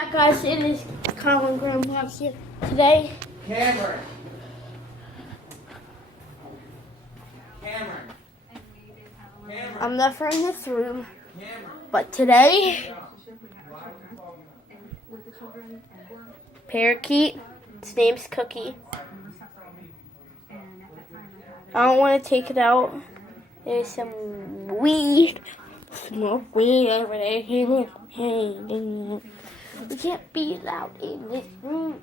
Hi guys, it is Colin Graham Vlogs here today. Cameron. I'm never in this room, but today, parakeet, its name's Cookie. I don't want to take it out. There's some weed, smoke weed over there. We can't be loud in this room.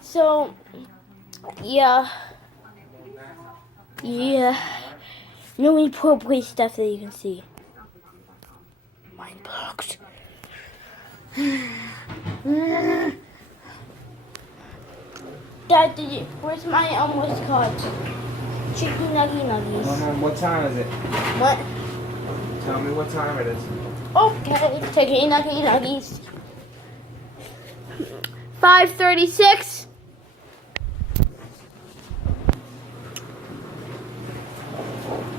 So, yeah. Really poor boy stuff that you can see. Mind blocks. Dad, where's my what's it called? Chicken nuggies. What time is it? What? Tell me what time it is. Okay, chicken nuggies. 5:36.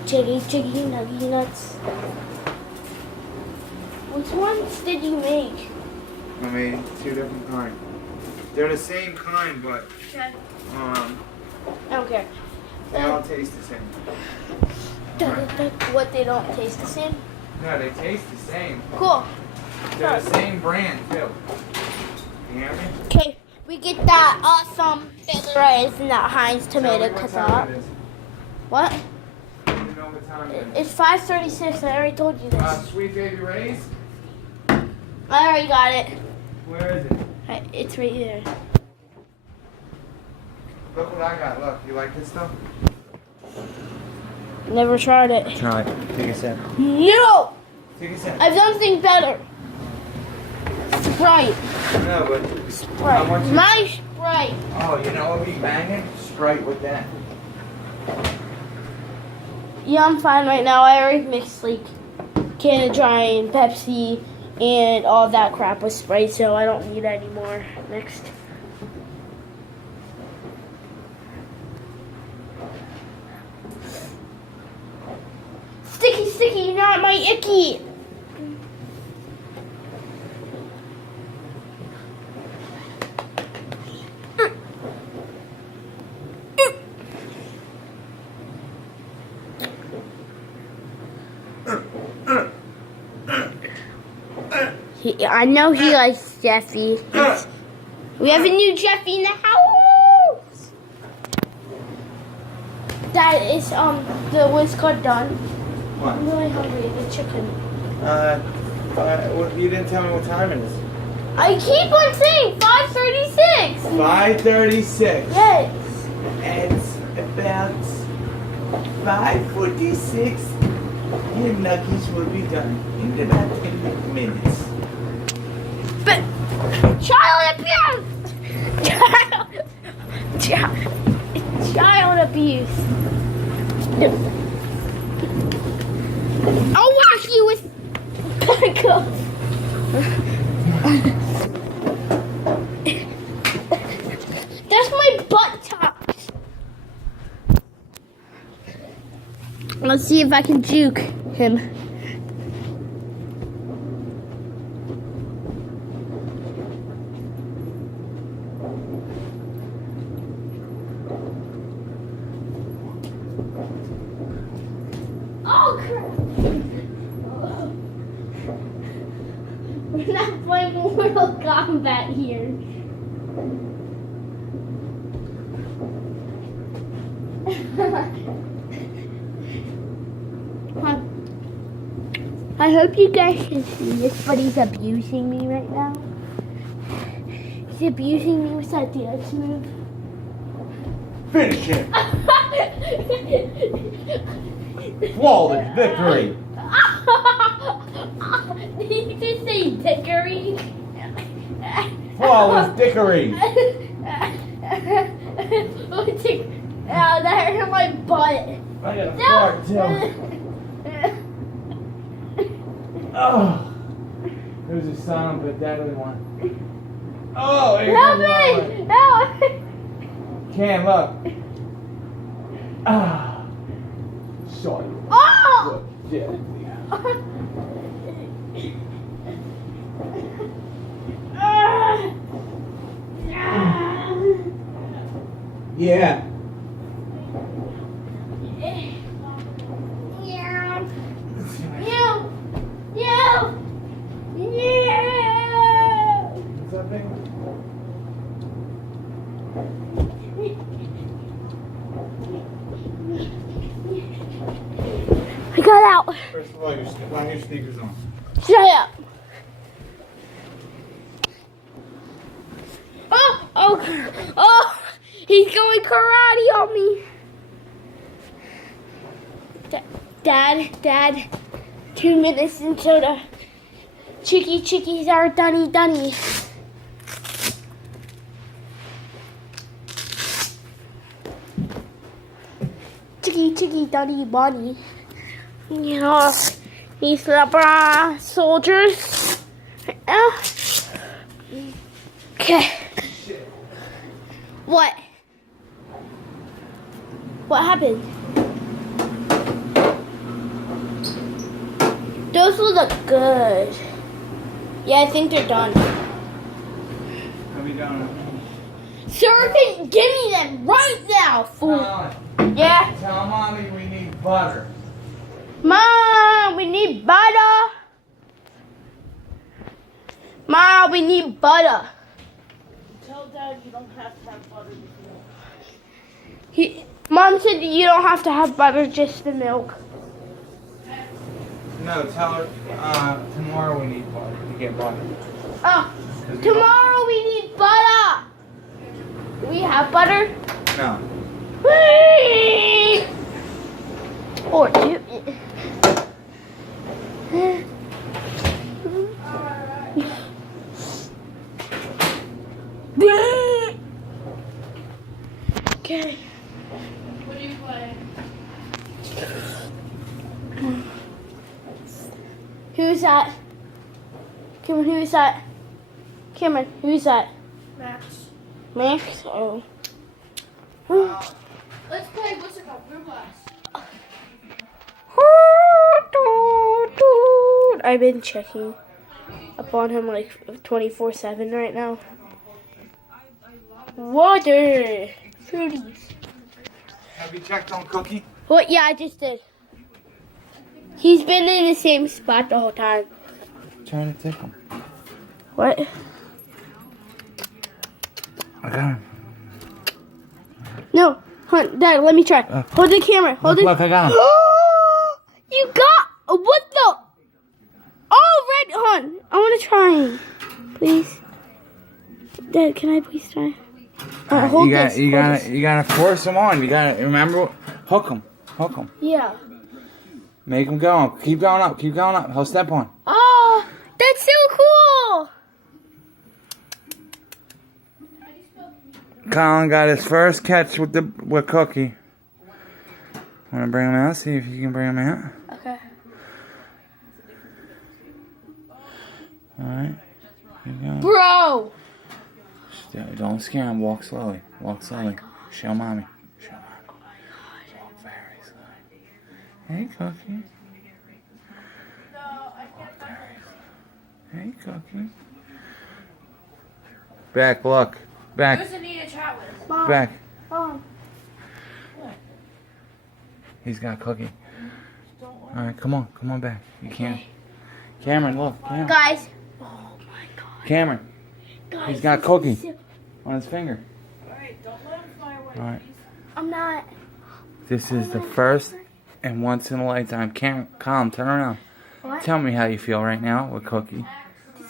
Chicken nuggy nuts. Which ones did you make? I made two different kinds. They're the same kind, but Okay. I don't care. they all taste the same. What, they don't taste the same? No, they taste the same. Cool. They're the same brand too. You hear me? Okay, we get that awesome Baylor Rays and that Heinz tomato Tell me what cut time up. it is. What? You know what time it is. It's 5:36. I already told you this. Sweet Baby Ray's? I already got it. Where is it? It's right here. Look what I got. Look, you like this stuff? Never tried it. Try it. Take a sip. No! Take a sip. I've done something better. Sprite. No, but Sprite. want you- My Sprite. oh, you know what would be banging? Sprite with that. Yeah, I'm fine right now. I already mixed like can of Dry and Pepsi and all that crap with Sprite, so I don't need any more mixed. Sticky, not my icky. I know he likes Jeffy. We have a new Jeffy in the house. That is the what's called done. What? I'm really hungry. The chicken. You didn't tell me what time it is. I keep on saying 5:36. 5:36. Yes. It's about 5:46. Your nuggies will be done in about 10 minutes. But child abuse. Child abuse. I'll wash you with pickles. That's my buttocks. Let's see if I can juke him. Oh crap! We're not playing Mortal Kombat here. I hope you guys can see this, but he's abusing me right now. He's abusing me with that dance move. Finish him! Flawless victory! Did you just say dickery? Flawless dickery! That hurt my butt. I got a fart too. Oh, it was a silent but deadly one. Oh, here Help comes another me! one. Help! Cam, look. Ah, short. Oh! Look, yeah. Yeah. What's up, baby? I got out. First of all, put your sneakers on. Shut up. Oh, he's going karate on me. Dad, 2 minutes until the chickies are dunny. Chicky dunny bunny. You know, these the soldiers. Okay. What? What happened? Those look good. Yeah, I think they're done. Are we done? Serpent, give me them right now, fool. Yeah. Tell mommy we need butter. Mom, we need butter. Mom, we need butter. Tell Dad you don't have to have butter. Mom said you don't have to have butter, just the milk. No, tell her tomorrow we need butter to get butter. Oh, tomorrow we need butter. Do we have butter? No. Or do Okay. What are you playing? Who's that? Cameron, who's that? Cameron, who's that? Max. Max? Oh. Let's play what's it called? Roblox. I've been checking up on him like 24/7 right now. Water. Fruities. Have you checked on Cookie? What? Yeah, I just did. He's been in the same spot the whole time. Trying to take him. What? I got him. No. Hunt, Dad, let me try. Hold the camera. Hold it. Look, I got him. You got what the? Oh, red Hunt. I want to try. Please. Dad, can I please try? Hold this. You gotta force him on. You gotta remember, hook him. Yeah. Make him go. Keep going up. He'll step on. Oh, that's so cool. Colin got his first catch with Cookie. Wanna bring him out? See if you can bring him out. Okay. All right. Here you go. Bro. Don't scare him. Walk slowly. Show mommy. Walk very slowly. Hey, Cookie. Hey, Cookie. Back, look. Back. Who's need to chat with? Mom. Back. Mom. He's got Cookie. Alright, come on back. You can't. Cameron, look. Guys. Oh my God. Cameron. Guys, He's got Cookie on his finger. Alright, don't let him fly away. Alright. I'm not. This is the first and once in a lifetime. Cameron, Colin, turn around. What? Tell me how you feel right now with Cookie.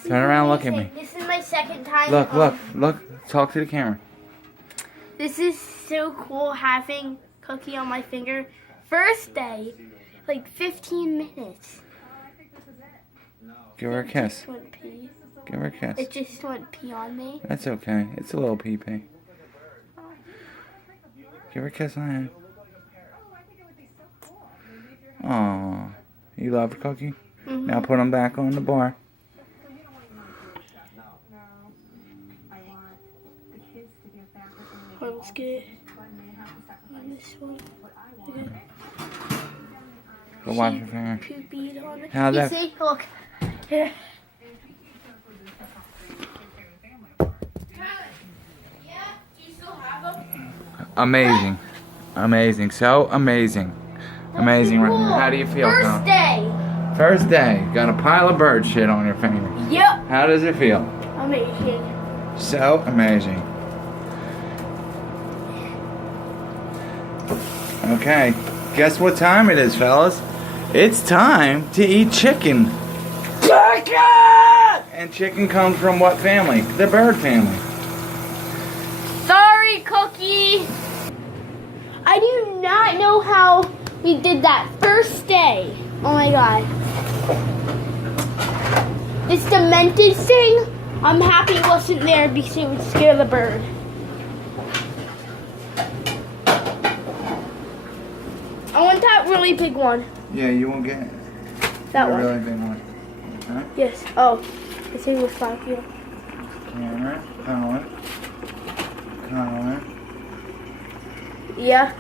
Turn around, look at me. This is my second time. Look. Talk to the camera. This is so cool having Cookie on my finger. First day, like 15 minutes. Give her a kiss. It went pee. Give her a kiss. It just went pee on me. That's okay. It's a little pee-pee. Give her a kiss on the head. Aww. You love Cookie? Mm-hmm. Now put him back on the bar. One's good. And this one. Go wash your finger. Poo bead on it. How'd You that- see? Look. Yeah. Do you still have them? Amazing. Amazing. So amazing. Amazing. Cool. How do you feel, First Tom? day. First day. Got a pile of bird shit on your finger. Yep. How does it feel? Amazing. So amazing. Okay. Guess what time it is, fellas? It's time to eat chicken. Chicken! And chicken comes from what family? The bird family. Sorry, Cookie. I do not know how we did that first day. Oh my god. This demented thing, I'm happy it wasn't there because it would scare the bird. I want that really big one. Yeah, you won't get it. That A one. really big one. Huh? Yes. Oh, this thing was 5 feet. Camera, Colin. Yeah.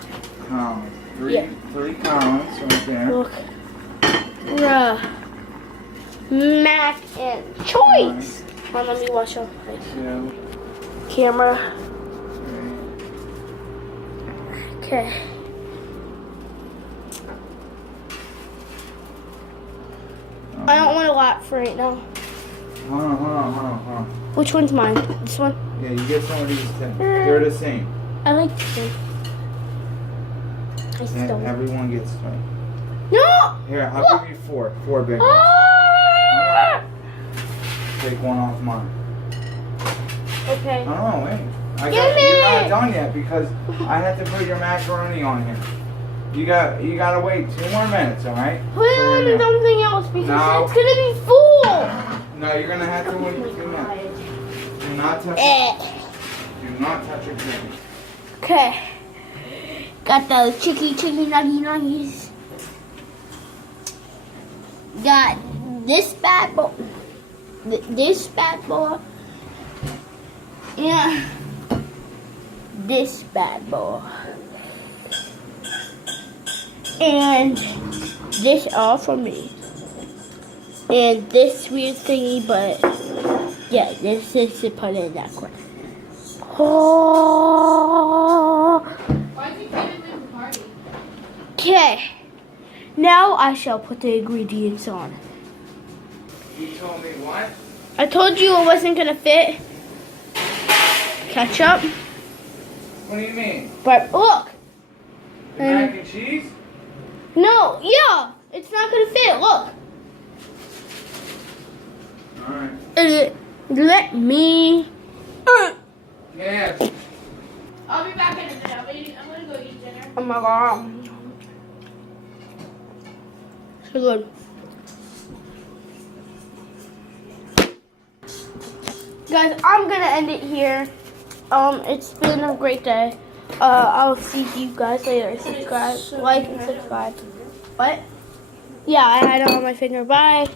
Colin. Yeah. Three Collins right there. Look. Bruh. Mac and choice. Hold on, let me watch on Two, camera. three. Okay. I don't want a lot for right now. Hold on. Which one's mine? This one? Yeah, you get some of these too. They're the same. I like this one. I And still. everyone gets one. No! Here, I'll Look. give you four. Four big ones. Ah! Take one off mine. Okay. Oh, wait. Give You're not me! done yet because I have to put your macaroni on here. You gotta wait 2 more minutes, alright? Put it on something else because No. it's gonna be full. No, you're gonna have to wait 2 minutes. Do not touch it. Do not touch your chicken. Okay. Got those chicky nuggies. Got this bad boy. This bad boy. Yeah. This bad boy. And this all for me. And this weird thingy, but yeah, this is to put in that corner. Oh. Why'd you get it with the party? Okay. Now I shall put the ingredients on. You told me what? I told you it wasn't gonna fit. Ketchup. What do you mean? But look. The mac and cheese? No, yeah. It's not gonna fit. Look. Alright. Let me. Yes. I'll be back in a minute. I'm gonna go eat dinner. Oh my god. So good. Guys, I'm gonna end it here. It's been a great day. I'll see you guys later. Subscribe, like, and subscribe. What? Yeah, I had it on my finger. Bye.